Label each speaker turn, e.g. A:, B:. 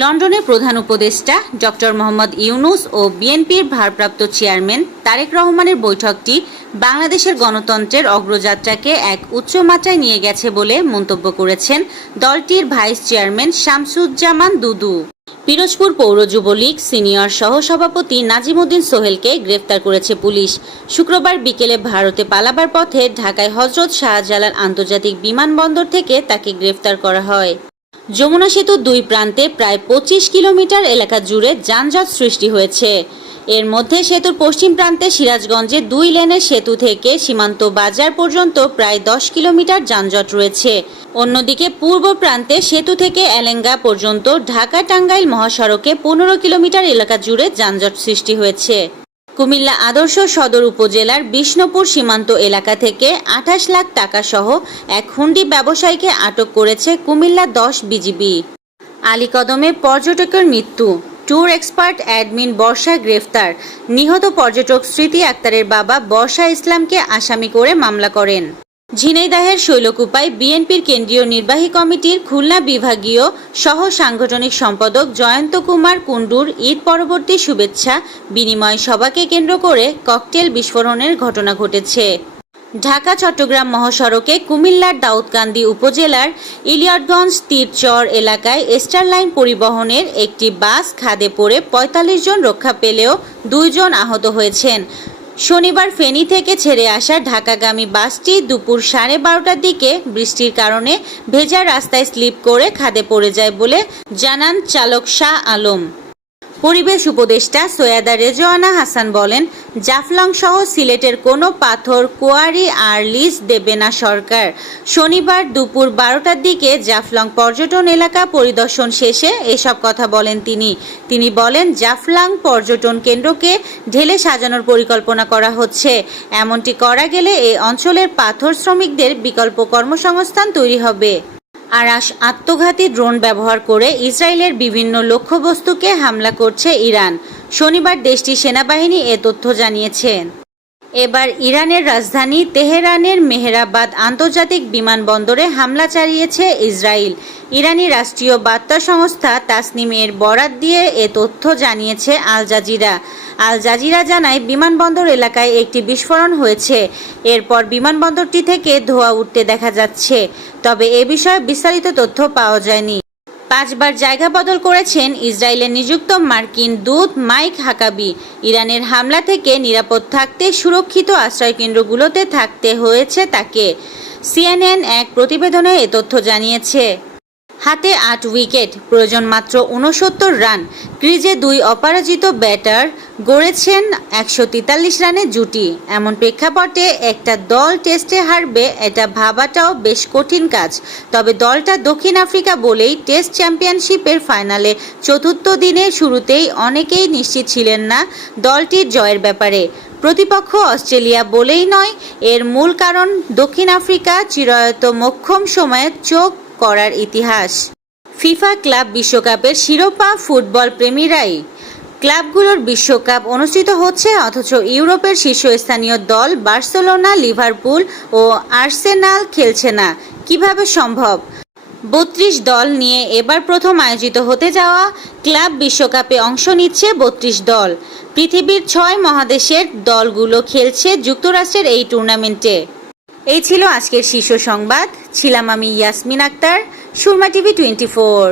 A: লন্ডনে প্রধান উপদেষ্টা ডক্টর মোহাম্মদ ইউনুস ও বিএনপির ভারপ্রাপ্ত চেয়ারম্যান তারেক রহমানের বৈঠকটি বাংলাদেশের গণতন্ত্রের অগ্রযাত্রাকে এক উচ্চমাত্রায় নিয়ে গেছে বলে মন্তব্য করেছেন দলটির ভাইস চেয়ারম্যান শামসুজ্জামান দুদু। পিরোজপুর পৌর যুবলীগ সিনিয়র সহসভাপতি নাজিমুদ্দিন সোহেলকে গ্রেফতার করেছে পুলিশ। শুক্রবার বিকেলে ভারতে পালাবার পথে ঢাকায় হজরত শাহজালাল আন্তর্জাতিক বিমানবন্দর থেকে তাকে গ্রেফতার করা হয়। যমুনা সেতু দুই প্রান্তে প্রায় পঁচিশ কিলোমিটার এলাকা জুড়ে যানজট সৃষ্টি হয়েছে। এর মধ্যে সেতুর পশ্চিম প্রান্তে সিরাজগঞ্জে দুই লেনের সেতু থেকে সীমান্ত বাজার পর্যন্ত প্রায় দশ কিলোমিটার যানজট রয়েছে। অন্যদিকে পূর্ব প্রান্তে সেতু থেকে এলেঙ্গা পর্যন্ত ঢাকা টাঙ্গাইল মহাসড়কে পনেরো কিলোমিটার এলাকা জুড়ে যানজট সৃষ্টি হয়েছে। কুমিল্লা আদর্শ সদর উপজেলার বিষ্ণুপুর সীমান্ত এলাকা থেকে আঠাশ লাখ টাকা সহ এক হুন্ডি ব্যবসায়ীকে আটক করেছে কুমিল্লা দশ বিজিবি। আলীকদমে পর্যটকের মৃত্যু। ট্যুর এক্সপার্ট অ্যাডমিন বর্ষা গ্রেফতার। নিহত পর্যটক স্মৃতি আক্তারের বাবা বর্ষা ইসলামকে আসামি করে মামলা করেন। ঝিনাইদাহের শৈলকুপায় বিএনপির কেন্দ্রীয় নির্বাহী কমিটির খুলনা বিভাগীয় সহ সাংগঠনিক সম্পাদক জয়ন্ত কুমার কুণ্ডুর ঈদ পরবর্তী শুভেচ্ছা বিনিময় সভাকে কেন্দ্র করে ককটেল বিস্ফোরণের ঘটনা ঘটেছে। ঢাকা, চট্টগ্রাম মহাসড়কে কুমিল্লার দাউদকান্দি উপজেলার ইলিয়টগঞ্জ তীরচর এলাকায় এস্টার লাইন পরিবহনের একটি বাস খাদে পড়ে ৪৫ জন রক্ষা পেলেও দুইজন আহত হয়েছেন। শনিবার ফেনী থেকে ছেড়ে আসা ঢাকাগামী বাসটি দুপুর সাড়ে বারোটার দিকে বৃষ্টির কারণে ভেজা রাস্তায় স্লিপ করে খাদে পড়ে যায় বলে জানান চালক শাহ আলম। পরিবেশ উপদেষ্টা সৈয়দা রেজওয়ানা হাসান বলেন, জাফলং সহ সিলেটের কোনো পাথর, কোয়ারি আর লিজ দেবে না সরকার। শনিবার দুপুর বারোটার দিকে জাফলং পর্যটন এলাকা পরিদর্শন শেষে এসব কথা বলেন তিনি। তিনি বলেন, জাফলং পর্যটন কেন্দ্রকে ঢেলে সাজানোর পরিকল্পনা করা হচ্ছে। এমনটি করা গেলে এই অঞ্চলের পাথর শ্রমিকদের বিকল্প কর্মসংস্থান তৈরি হবে। আরাস আত্মঘাতী ড্রোন ব্যবহার করে ইসরায়েলের বিভিন্ন লক্ষ্যবস্তুকে হামলা করছে ইরান। শনিবার দেশটির সেনাবাহিনী এ তথ্য জানিয়েছে। এবার ইরানের রাজধানী তেহরানের মেহরাবাদ আন্তর্জাতিক বিমানবন্দরে হামলা চালিয়েছে ইসরায়েল। ইরানি রাষ্ট্রীয় বার্তা সংস্থা তাসনিমের বরাত দিয়ে এ তথ্য জানিয়েছে আল জাজিরা। আল জাজিরা জানায়, বিমানবন্দর এলাকায় একটি বিস্ফোরণ হয়েছে। এরপর বিমানবন্দরটি থেকে ধোঁয়া উঠতে দেখা যাচ্ছে। তবে এ বিষয়ে বিস্তারিত তথ্য পাওয়া যায়নি। পাঁচবার জায়গা বদল করেছেন ইসরায়েলে নিযুক্ত মার্কিন দূত মাইক হাকাবি। ইরানের হামলা থেকে নিরাপদ থাকতে, সুরক্ষিত আশ্রয়কেন্দ্রগুলোতে থাকতে হয়েছে তাকে। সিএনএন এক প্রতিবেদনে এ তথ্য জানিয়েছে। হাতে আট উইকেট, প্রয়োজন মাত্র উনসত্তর রান। ক্রিজে দুই অপরাজিত ব্যাটার গড়েছেন একশো তেতাল্লিশ রানের জুটি। এমন প্রেক্ষাপটে একটা দল টেস্টে হারবে, এটা ভাবাটাও বেশ কঠিন কাজ। তবে দলটা দক্ষিণ আফ্রিকা বলেই টেস্ট চ্যাম্পিয়নশিপের ফাইনালে চতুর্থ দিনের শুরুতেই অনেকেই নিশ্চিত ছিলেন না দলটির জয়ের ব্যাপারে। প্রতিপক্ষ অস্ট্রেলিয়া বলেই নয়, এর মূল কারণ দক্ষিণ আফ্রিকা চিরায়ত মোক্ষম সময়ে চোখ করার ইতিহাস। ফিফা ক্লাব বিশ্বকাপের শিরোপা ফুটবল প্রেমীরাই। ক্লাবগুলোর বিশ্বকাপ অনুষ্ঠিত হচ্ছে অথচ ইউরোপের শীর্ষস্থানীয় দল বার্সেলোনা, লিভারপুল ও আর্সেনাল খেলছে না। কীভাবে সম্ভব? বত্রিশ দল নিয়ে এবার প্রথম আয়োজিত হতে যাওয়া ক্লাব বিশ্বকাপে অংশ নিচ্ছে বত্রিশ দল। পৃথিবীর ছয় মহাদেশের দলগুলো খেলছে যুক্তরাষ্ট্রের এই টুর্নামেন্টে। এই ছিল আজকের শীর্ষ সংবাদ। ছিলাম আমি Yasmin Akter Surma TV twenty four.